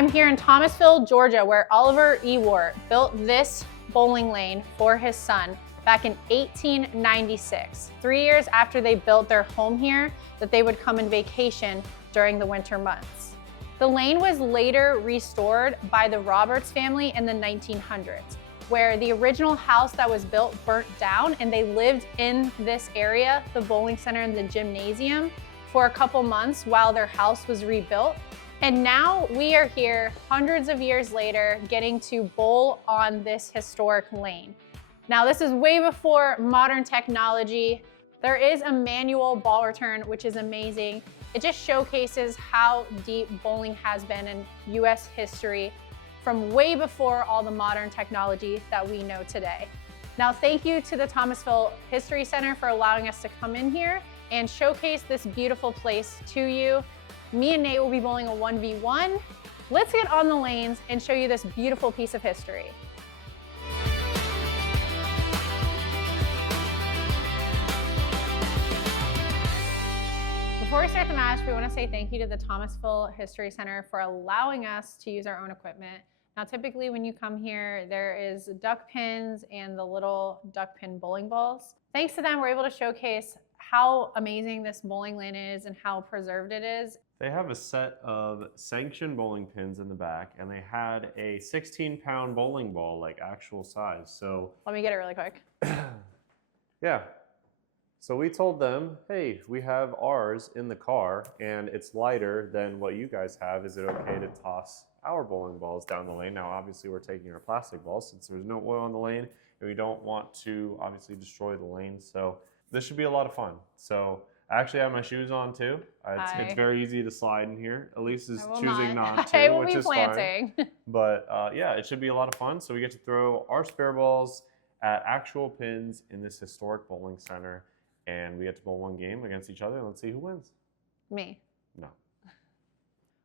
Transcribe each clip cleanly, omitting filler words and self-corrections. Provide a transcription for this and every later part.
I'm here in Thomasville, Georgia, where Oliver Ewart built this bowling lane for his son back in 1896, 3 years after they built their home here, that they would come and vacation during the winter months. The lane was later restored by the Roberts family in the 1900s, where the original house that was built burnt down and they lived in this area, the bowling center and the gymnasium, for a couple months while their house was rebuilt. And now we are here hundreds of years later getting to bowl on this historic lane. Now this is way before modern technology. There is a manual ball return, which is amazing. It just showcases how deep bowling has been in US history from way before all the modern technology that we know today. Now thank you to the Thomasville History Center for allowing us to come in here and showcase this beautiful place to you. Me and Nate will be bowling a 1v1. Let's get on the lanes and show you this beautiful piece of history. Before we start the match, we want to say thank you to the Thomasville History Center for allowing us to use our own equipment. Now, typically when you come here, there is duck pins and the little duck pin bowling balls. Thanks to them, we're able to showcase how amazing this bowling lane is and how preserved it is. They have a set of sanctioned bowling pins in the back, and they had a 16-pound bowling ball, like actual size. So let me get it really quick. Yeah. So we told them, hey, we have ours in the car, and it's lighter than what you guys have. Is it okay to toss our bowling balls down the lane? Now, obviously, we're taking our plastic balls since there's no oil on the lane, and we don't want to obviously destroy the lane. So this should be a lot of fun. So I actually have my shoes on too. It's very easy to slide in here. Elise is choosing not to, which is fine. But yeah, it should be a lot of fun. So we get to throw our spare balls at actual pins in this historic bowling center, and we get to bowl one game against each other, and let's see who wins. Me. No.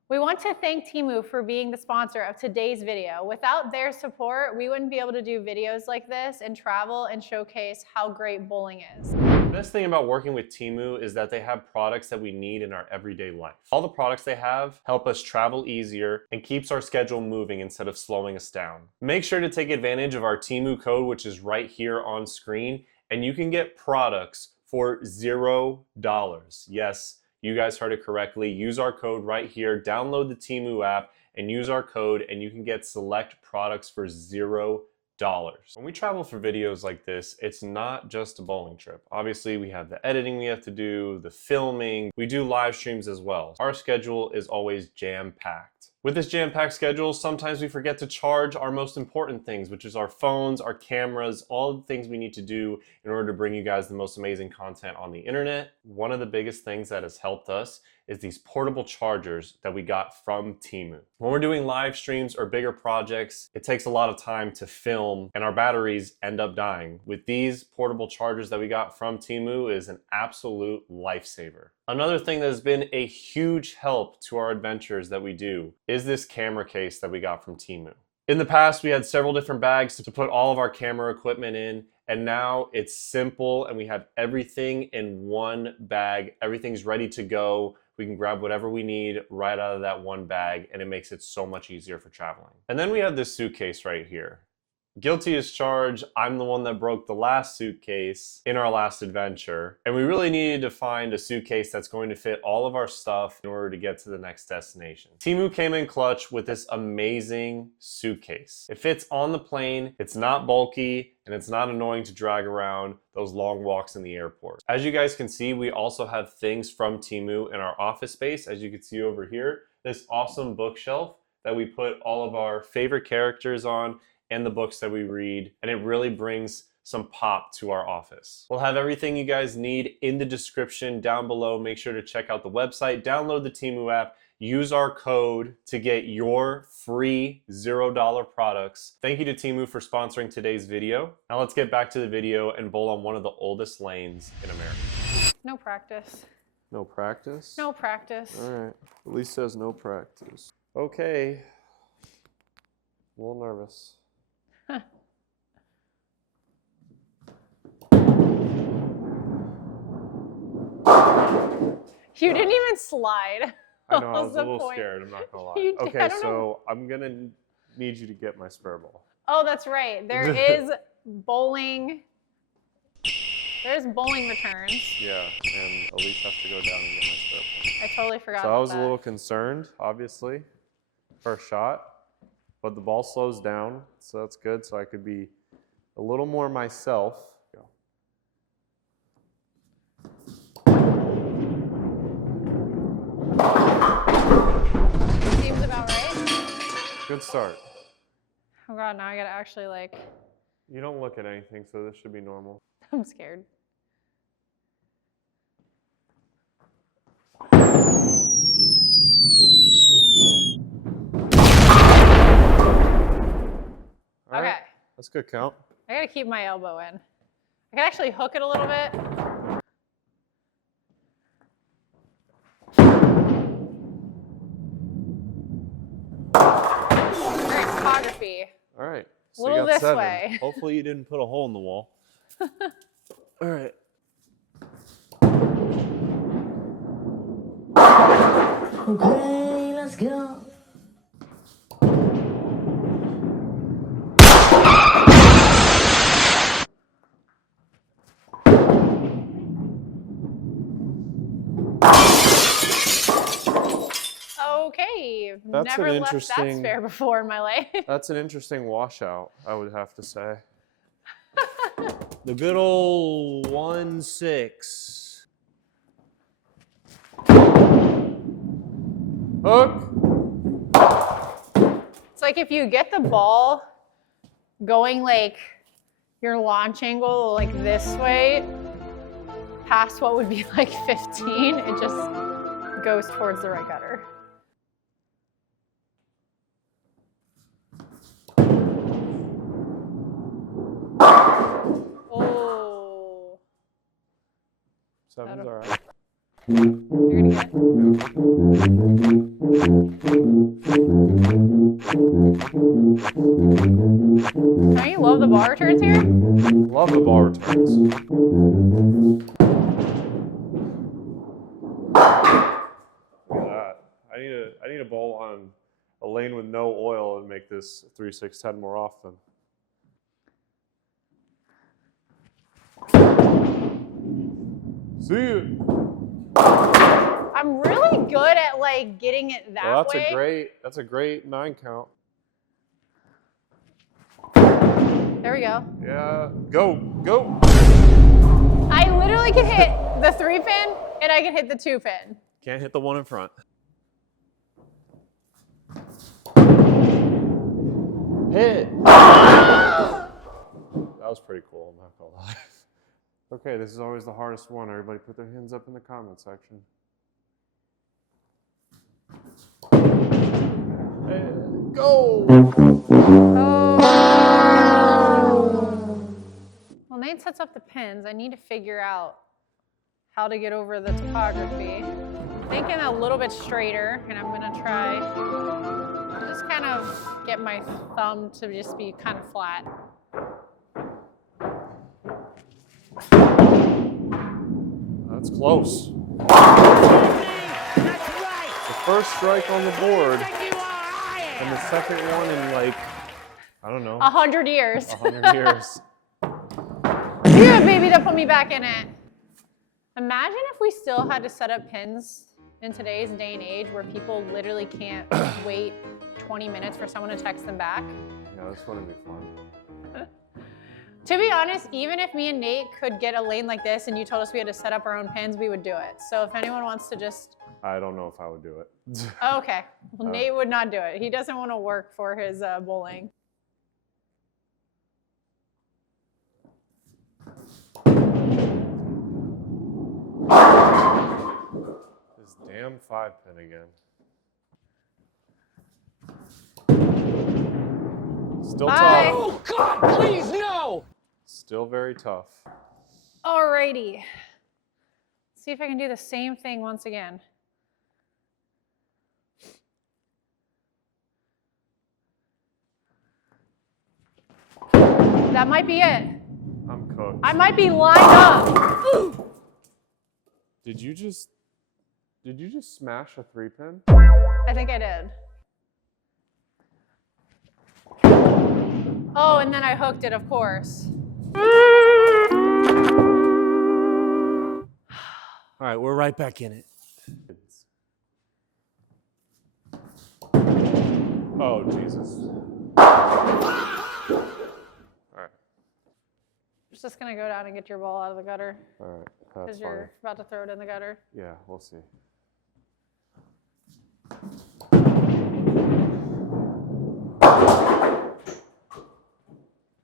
We want to thank Temu for being the sponsor of today's video. Without their support, we wouldn't be able to do videos like this and travel and showcase how great bowling is. The best thing about working with Temu is that they have products that we need in our everyday life. All the products they have help us travel easier and keeps our schedule moving instead of slowing us down. Make sure to take advantage of our Temu code, which is right here on screen, and you can get products for $0. Yes, you guys heard it correctly. Use our code right here, download the Temu app, and use our code, and you can get select products for $0. When we travel for videos like this, it's not just a bowling trip. Obviously, we have the editing we have to do, the filming, we do live streams as well. Our schedule is always jam-packed. With this jam-packed schedule, sometimes we forget to charge our most important things, which is our phones, our cameras, all the things we need to do in order to bring you guys the most amazing content on the internet. One of the biggest things that has helped us is these portable chargers that we got from Temu. When we're doing live streams or bigger projects, it takes a lot of time to film and our batteries end up dying. With these portable chargers that we got from Temu is an absolute lifesaver. Another thing that has been a huge help to our adventures that we do is this camera case that we got from Temu. In the past, we had several different bags to put all of our camera equipment in, and now it's simple and we have everything in one bag. Everything's ready to go. We can grab whatever we need right out of that one bag, and it makes it so much easier for traveling. And then we have this suitcase right here. Guilty as charged, I'm the one that broke the last suitcase in our last adventure, and we really needed to find a suitcase that's going to fit all of our stuff in order to get to the next destination. Temu came in clutch with this amazing suitcase. It fits on the plane, it's not bulky, and it's not annoying to drag around those long walks in the airport. As you guys can see, we also have things from Temu in our office space. As you can see over here, this awesome bookshelf that we put all of our favorite characters on and the books that we read, and it really brings some pop to our office. We'll have everything you guys need in the description down below. Make sure to check out the website, download the Temu app, use our code to get your free $0 products. Thank you to Temu for sponsoring today's video. Now let's get back to the video and bowl on one of the oldest lanes in America. No practice. No practice? No practice. All right, Elise says no practice. Okay, a little nervous. You didn't even slide. I know, I was the a little point? scared, I'm not gonna lie. You- I Okay, don't know. so I'm gonna need you to get my spare ball. Oh, that's right. There is bowling. There's bowling returns. Yeah, and Elise has to go down and get my spare ball. I totally forgot So I about was that. a little concerned, obviously, first shot, but the ball slows down, so that's good. So I could be a little more myself. Go. Seems about right. Good start. Oh God, now I gotta actually like, You don't look at anything, so this should be normal. I'm scared. All right, Okay. that's a good count. I gotta keep my elbow in. I can actually hook it a little bit. Alright, photography. All right, A so little you got this 7. way. Hopefully you didn't put a hole in the wall. All right. Okay, let's go. Okay, That's never an left that interesting- spare before in my life. That's an interesting washout, I would have to say. The good old 1-6. Hook. It's like if you get the ball going like your launch angle like this way, past what would be like 15, it just goes towards the right gutter. Oh, 7's all right. you're gonna get it? Don't you love the ball returns here? Love the ball returns. Look at that. I need a bowl on a lane with no oil and make this 3-6-10 more often. See ya. I'm really good at like getting it that Well, way. that's a great 9 count. There we go. Yeah, go, go. I literally can hit the 3-pin and I can hit the 2-pin. Can't hit the one in front. Hit. That was pretty cool, I'm not gonna lie. Okay, this is always the hardest one. Everybody put their hands up in the comment section. And go! Oh. Well, Nate sets up the pins. I need to figure out how to get over the topography. Thinking a little bit straighter, and I'm gonna try to just kind of get my thumb to just be kind of flat. That's close. That's right. The first strike on the board, Think you are, I am. and the second one in like, I don't know, 100 years. 100 years. Yeah, baby, that put me back in it. Imagine if we still had to set up pins in today's day and age where people literally can't wait 20 minutes for someone to text them back. Yeah, this one would be fun. To be honest, even if me and Nate could get a lane like this and you told us we had to set up our own pins, we would do it. So if anyone wants to just, I don't know if I would do it. oh, okay. Well, Nate would not do it. He doesn't want to work for his bowling. This damn 5-pin again. Still Bye. tough. Oh, God, please, no. Still very tough. Alrighty. See if I can do the same thing once again. That might be it. I'm cooked. I might be lined up. Did you just Did you just smash a 3-pin? I think I did. Oh, and then I hooked it, of course. All right, we're right back in it. Oh, Jesus. All right. Just gonna go down and get your ball out of the gutter. All right. Because That's you're about to throw it in the gutter. Yeah, we'll see.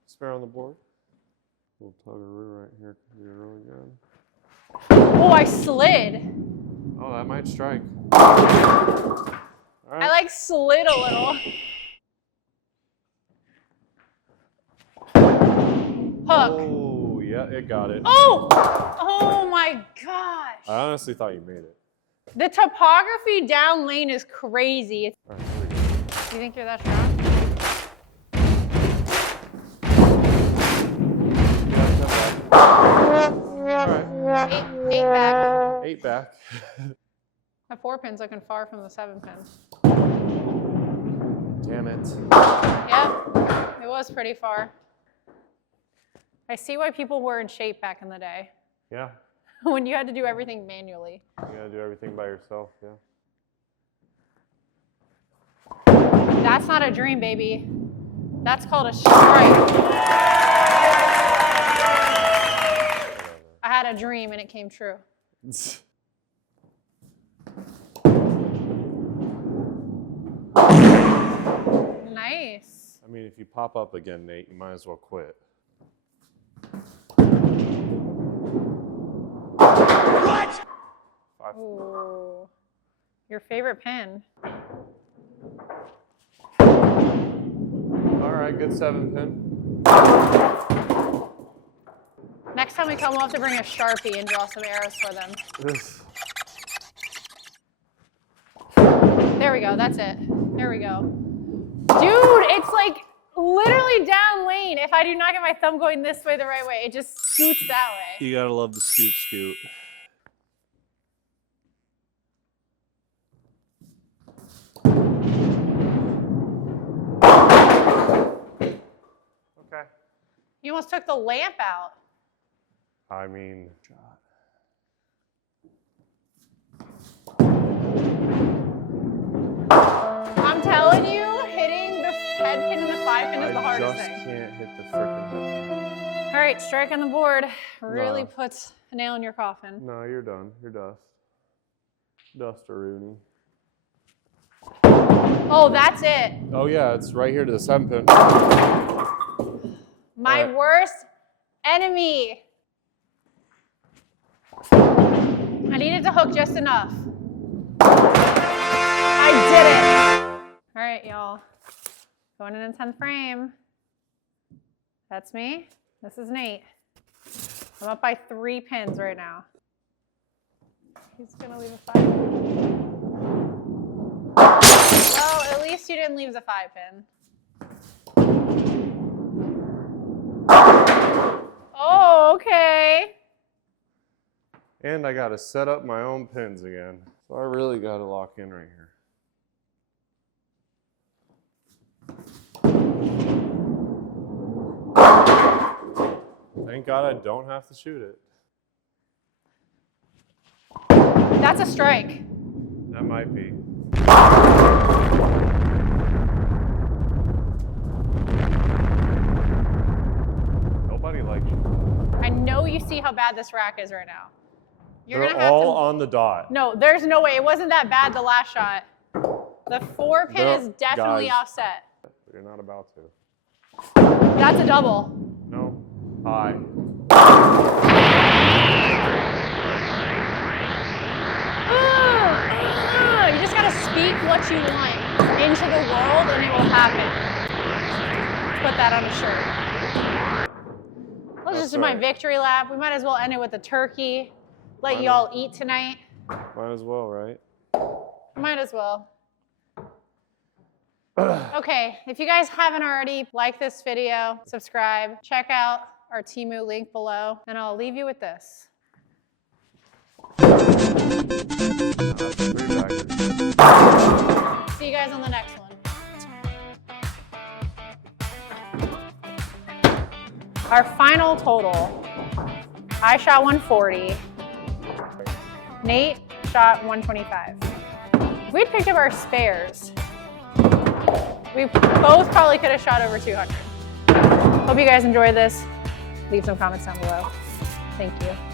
Spare on the board. Little tuggeroo right here could be really good. Oh, I slid. Oh, that might strike. All right. I like slid a little. Hook. Oh, yeah, it got it. Oh! Oh my gosh. I honestly thought you made it. The topography down lane is crazy. All right, here we go. You think you're that strong? All right. Eight back. 8 back. My 4 pin's looking far from the 7 pin. Damn it. Yep, it was pretty far. I see why people were in shape back in the day. Yeah. When you had to do everything manually. You gotta do everything by yourself, yeah. That's not a dream, baby. That's called a strike. I had a dream and it came true. Nice. I mean, if you pop up again, Nate, you might as well quit. What? 5. Ooh. Your favorite pin. All right, good 7 pin. Next time we come, we'll have to bring a Sharpie and draw some arrows for them. There we go, that's it. There we go. Dude, it's like literally down lane. If I do not get my thumb going this way the right way, it just scoots that way. You gotta love the scoot. Okay. You almost took the lamp out. I mean, I'm telling you, hitting the head pin and the 5 pin is the hardest I just thing. can't hit the frickin' head. All right, strike on the board really No. puts a nail in your coffin. No, you're done. You're dust. Dust-a-rooney. Oh, that's it. Oh yeah, it's right here to the 7 pin. My Alright. worst enemy. I needed to hook just enough. I did it. All right, y'all. Going in the 10th frame. That's me. This is Nate. I'm up by 3 pins right now. He's gonna leave a 5 pin. Well, at least you didn't leave the 5 pin. Oh, okay. And I gotta set up my own pins again. So I really gotta lock in right here. Thank God I don't have to shoot it. That's a strike. That might be. Nobody likes you. I know you see how bad this rack is right now. You're They're gonna have all to. on the dot. No, there's no way. It wasn't that bad the last shot. The 4 pin No, is definitely guys. offset. You're not about to. That's a double. No. High. You just gotta speak what you want into the world and it will happen. Let's put that on a shirt. Let's just do my right. victory lap. We might as well end it with a turkey. Let y'all eat tonight. Might as well, right? Might as well. Okay, if you guys haven't already, like this video, subscribe, check out our Temu link below, and I'll leave you with this. See you guys on the next one. Our final total, I shot 140. Nate shot 125. If we'd picked up our spares, we both probably could have shot over 200. Hope you guys enjoyed this. Leave some comments down below. Thank you.